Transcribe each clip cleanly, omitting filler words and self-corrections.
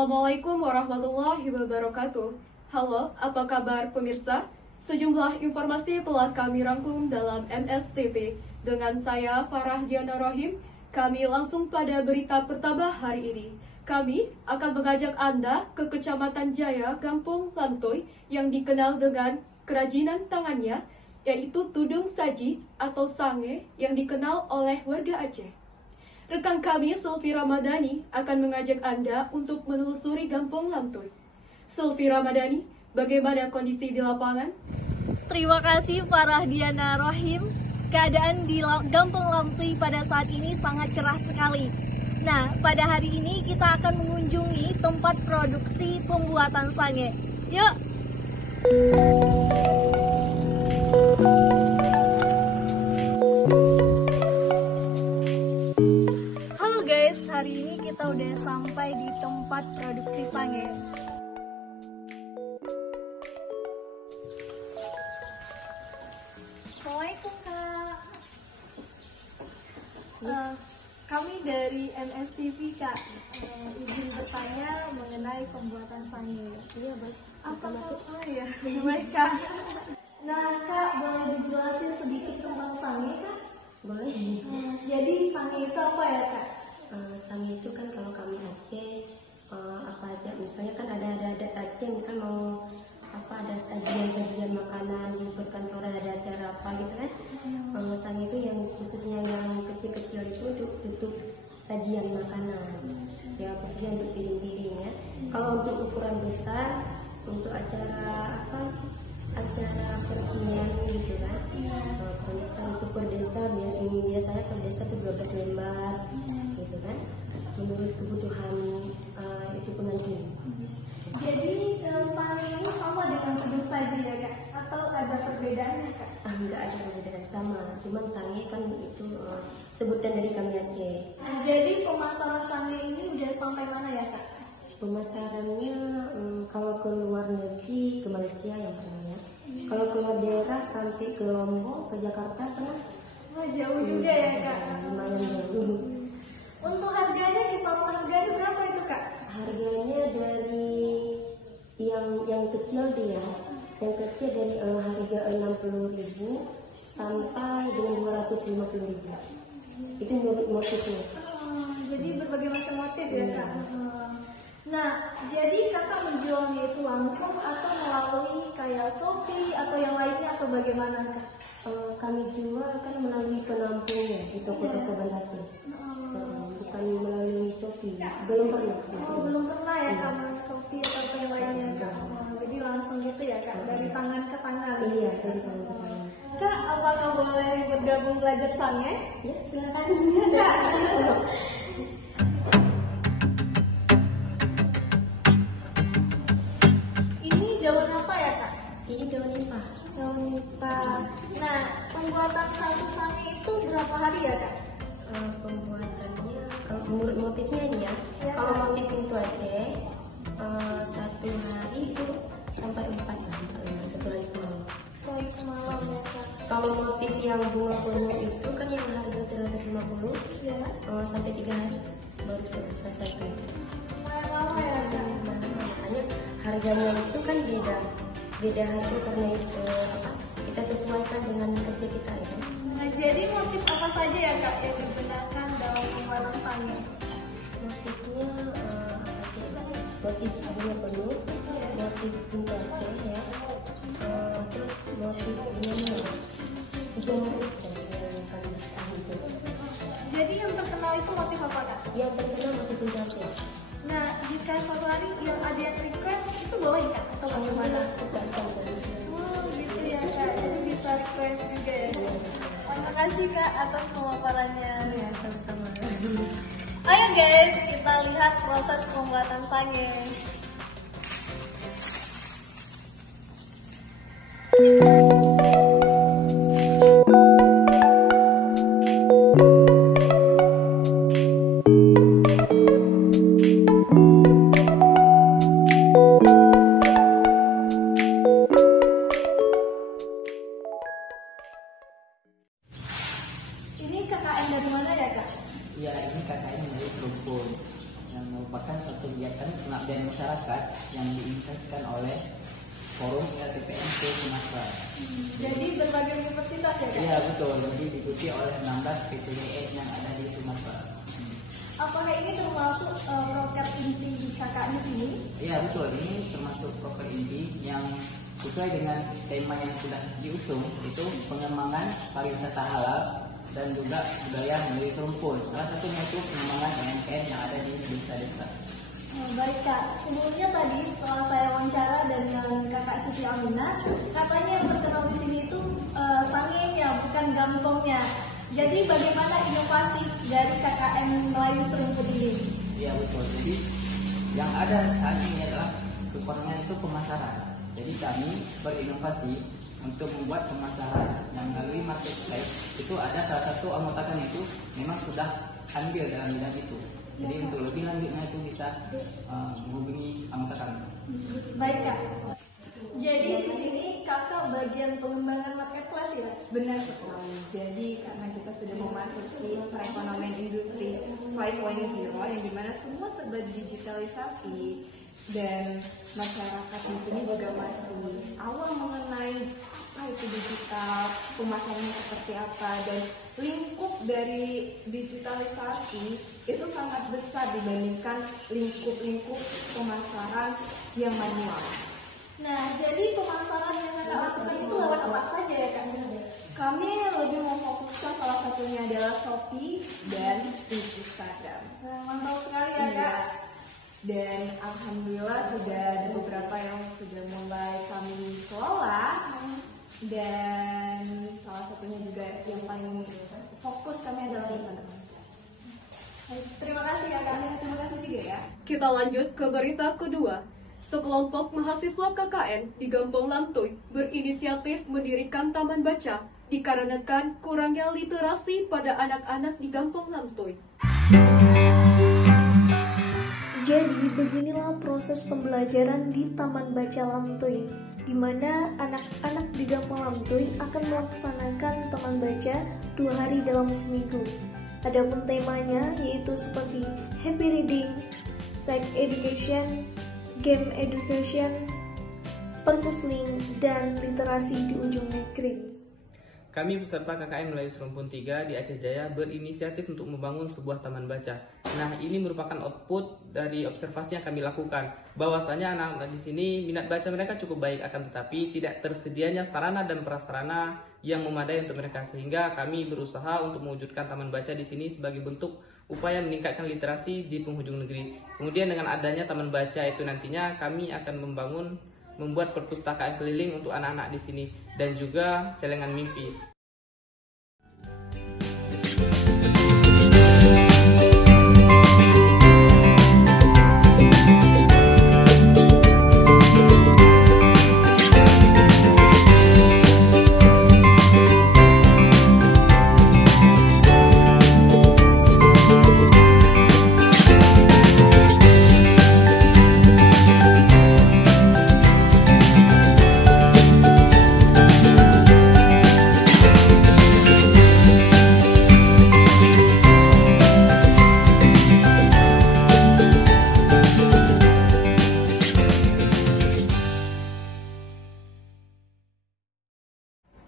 Assalamualaikum warahmatullahi wabarakatuh. Halo, apa kabar pemirsa? Sejumlah informasi telah kami rangkum dalam MSTV. Dengan saya Farah Diana Rohim, kami langsung pada berita pertama hari ini. Kami akan mengajak Anda ke Kecamatan Jaya, Kampung Lamtoy, yang dikenal dengan kerajinan tangannya, yaitu tudung saji atau sange yang dikenal oleh warga Aceh. Rekan kami, Selvi Ramadhani, akan mengajak Anda untuk menelusuri Kampung Lamtoy. Selvi Ramadhani, bagaimana kondisi di lapangan? Terima kasih Farah Diana Rohim. Keadaan di Kampung Lamtoy pada saat ini sangat cerah sekali. Nah, pada hari ini kita akan mengunjungi tempat produksi pembuatan sange. Yuk! Halo guys, hari ini kita udah sampai di tempat produksi sange. Assalamualaikum Kak. Kami dari MSTV Kak, izin bertanya mengenai pembuatan sange. Iya baik. Apa masuk? Oh iya, baik Kak. Nah Kak, boleh dijelasin sedikit tentang sange Kak? Boleh. Jadi sange itu apa ya Kak? Sange itu kan kalau kami Aceh apa aja, misalnya kan ada adat Aceh, misal mau apa, ada sajian makanan di perkantoran, ada acara apa gitu kan. Sange itu yang khususnya yang kecil-kecil itu untuk tutup sajian makanan, ya khususnya untuk piring-piring ya. Kalau untuk ukuran besar, untuk acara apa, acara peresmian gitu kan. Kalau besar itu per desa, biasanya per desa itu 12 lembar gitu kan, menurut kebutuhan itu pengantin. Jadi sange ini sama dengan tudung saji ya Kak? Atau ada perbedaannya Kak? Enggak ada perbedaan, sama, cuman sange kan itu sebutan dari kami Aceh. Jadi pemasaran sange ini udah sampai mana ya Kak? Pemasarannya kalau ke luar negeri, ke Malaysia yang pernah ya. Kalau ke luar daerah sampai ke Lombok, ke Jakarta pernah. Wah, jauh juga ya Kak. Lumayan jauh. Untuk harganya, kisaran harganya berapa itu Kak? Harganya dari yang kecil dia, yang kecil dari harga 60.000 sampai dengan 250.000. Itu menurut motifnya. Jadi berbagai macam motif ya Kak. Nah, jadi kakak menjualnya itu langsung atau melalui kayak Shopee atau yang lainnya atau bagaimana Kak? Kami jual kan melalui penampungnya di toko-toko Banda Aceh. Bukan melalui Shopee. Belum pernah. Belum pernah ya Kak melalui Shopee atau yang lainnya Kak. Jadi langsung gitu ya Kak, dari tangan ke tangan. Iya, dari tangan ke tangan. Kak, apakah boleh bergabung belajar sange? Ya, silakan. Ini daun apa ya Kak? Ini daun nipah. Daun nipah. Nah, pembuatan satu sange itu berapa hari ya Kak? Pembuatannya kalau menurut motifnya ini ya, kalau motif pintu Aceh satu hari itu sampai 4 satu hari semalam. Dari semalam ya Kak. Kalau motif yang bunga penuh itu kan yang harga 150 Ya. Sampai 3 hari baru selesai. Lumayan lama ya Kak. Makanya harganya itu kan beda harga karena itu kita sesuaikan dengan kerja kita ya. Nah, jadi motif apa saja ya Kak yang digunakan dalam pembuatan sange? Motifnya motif bunga penuh, motif pintu Aceh ya, terus motif jamrut dan yang paling besar itu. Jadi yang terkenal itu motif apa Kak? Yang terkenal motif pintu Aceh. Nah, jika suatu hari yang ada yang request itu boleh Kak? Atau bagaimana? Suka sekali. Oh gitu ya Kak, jadi bisa request juga ya. Terima kasih Kak atas pemaparannya. Ya, sama-sama. Ayo guys, kita lihat proses pembuatan sange. Ini KKN dari mana ya Kak? Ya, ini KKN dari Lumpur yang merupakan satu kegiatan pengabdian yang diinisiasikan oleh Forum LTPMT Sumatera. Jadi berbagai universitas ya Kak? Iya betul, jadi diikuti oleh 16 PTDN yang ada di Sumatera. Apakah ini termasuk proker inti di kakak di sini? Iya betul, ini termasuk proker inti yang sesuai dengan tema yang sudah diusung, itu pengembangan pariwisata halal dan juga budaya melalui rumpun. Salah satunya itu pengembangan UMKM yang ada di desa-desa. Baik Kak, sebelumnya tadi setelah saya wawancara dengan kakak Siti Aminah, katanya yang terkenal di sini itu sangenya, bukan gampongnya. Jadi bagaimana inovasi dari KKN Melayu Serumpun ini? Iya betul, jadi yang ada saat ini adalah kekurangan itu pemasaran. Jadi kami berinovasi untuk membuat pemasaran yang melalui marketplace. Itu ada salah satu anggota kami itu memang sudah ambil dalam bidang itu. Jadi untuk lebih lanjutnya itu bisa menghubungi anggota kami. Baik Kak. Jadi di sini kakak bagian pengembangan marketplace ya? Benar sekali. Jadi karena kita sudah memasuki perekonomian industri 5.0 yang dimana semua serba digitalisasi dan masyarakat di sini juga masih awam mengenai apa itu digital, pemasarannya seperti apa, dan lingkup dari digitalisasi itu sangat besar dibandingkan lingkup-lingkup pemasaran yang manual. Nah, jadi pemasaran yang kakak lakukan itu lewat apa saja ya Kak? Kami lebih memfokuskan salah satunya adalah Shopee dan Instagram. Nah, mantap sekali ya Kak. Dan alhamdulillah sudah ada beberapa yang sudah mulai kami kelola. Dan salah satunya juga yang paling fokus kami adalah Instagram. Terima kasih ya Kak. Terima kasih juga ya. Kita lanjut ke berita kedua. Sekelompok mahasiswa KKN di Gampong Lamtoy berinisiatif mendirikan taman baca dikarenakan kurangnya literasi pada anak-anak di Gampong Lamtoy. Jadi beginilah proses pembelajaran di Taman Baca Lamtoy, di mana anak-anak di Gampong Lamtoy akan melaksanakan taman baca 2 hari dalam seminggu. Adapun temanya yaitu seperti happy reading, sex education, game education, perpusling, dan literasi di ujung negeri. Kami peserta KKN Melayu Serumpun 3 di Aceh Jaya berinisiatif untuk membangun sebuah taman baca. Nah, ini merupakan output dari observasi yang kami lakukan. Bahwasanya anak-anak di sini minat baca mereka cukup baik, akan tetapi tidak tersedianya sarana dan prasarana yang memadai untuk mereka. Sehingga kami berusaha untuk mewujudkan taman baca di sini sebagai bentuk upaya meningkatkan literasi di penghujung negeri. Kemudian dengan adanya taman baca itu nantinya kami akan membuat perpustakaan keliling untuk anak-anak di sini dan juga celengan mimpi.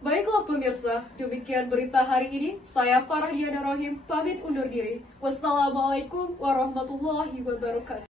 Baiklah pemirsa, demikian berita hari ini. Saya Farah Diana Rohim, pamit undur diri. Wassalamualaikum warahmatullahi wabarakatuh.